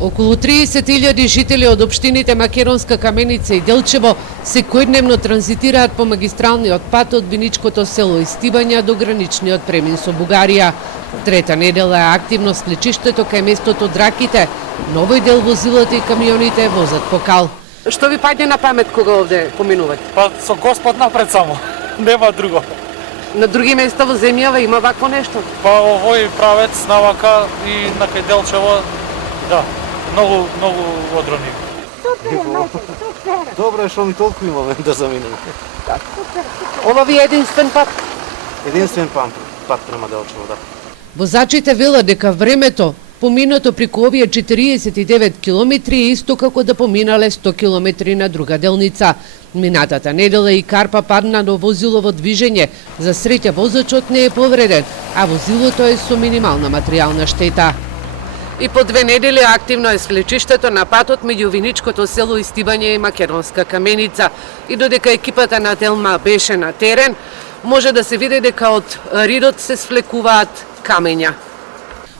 Околу 30.000 жители од општините Македонска Каменица и Делчево секојдневно транзитираат по магистралниот пат од Виничкото село Истибања до граничниот премин со Бугарија. Трета недела е активно слечиштето кај местото Драките, но овој дел возилата и камионите возат по кал. Што ви паѓа на памет кога овде поминувате? Па со Господ напред само, нема друго. На други места во земјава има вакво нешто? Па овој правец навака и на кај Делчево, да, многу одрони. Добро е што ми толку имаме да заминеме. Ова ви е единствен пат? Единствен пат према Делчево, да. Возачите велат дека времето поминато преку овие 49 километри е исто како да поминале 100 километри на друга делница. Минатата недела и карпа падна до возилово движење. За среќа возачот не е повреден, а возилото е со минимална материјална штета. И по 2 недели активно е свлечиштето на патот меѓу Виничкото село Истибање и Македонска Каменица. И додека екипата на Телма беше на терен, може да се види дека од ридот се свлекуваат камења.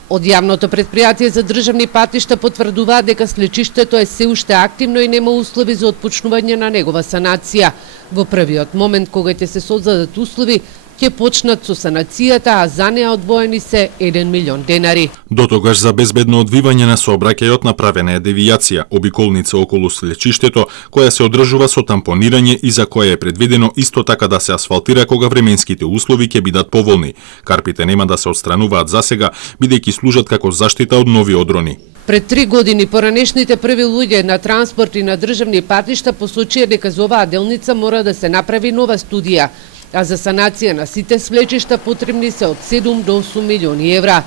Од јавното претпријатие за државни патишта потврдуваат дека слечиштето е се уште активно и нема услови за отпочнување на негова санација. Во првиот момент кога ќе се создадат услови, ќе почнат со санацијата, а за неа одвоени се 1 милион денари. До тогаш за безбедно одвивање на сообраќајот направена е девијација, обиколница околу слечиштето, која се одржува со тампонирање и за која е предвидено исто така да се асфалтира кога временските услови ќе бидат поволни. Карпите нема да се отстрануваат засега, бидејќи служат како заштита од нови одрони. Пред 3 години поранешните први луѓе на транспорт и на државни патишта посочија дека за оваа делница мора да се направи нова студија, а за санација на сите свлечишта потребни се од 7 до 8 милиони евра.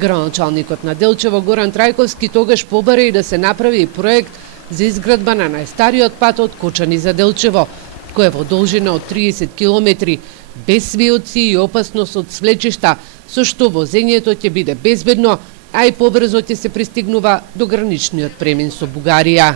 Градоначалникот на Делчево Горан Трајковски тогаш побара и да се направи проект за изградба на најстариот пат од Кочани за Делчево, кој е во должина од 30 километри, без свиоци и опасност од свлечишта, со што возењето ќе биде безбедно, а и побрзо ќе се пристигнува до граничниот премин со Бугарија.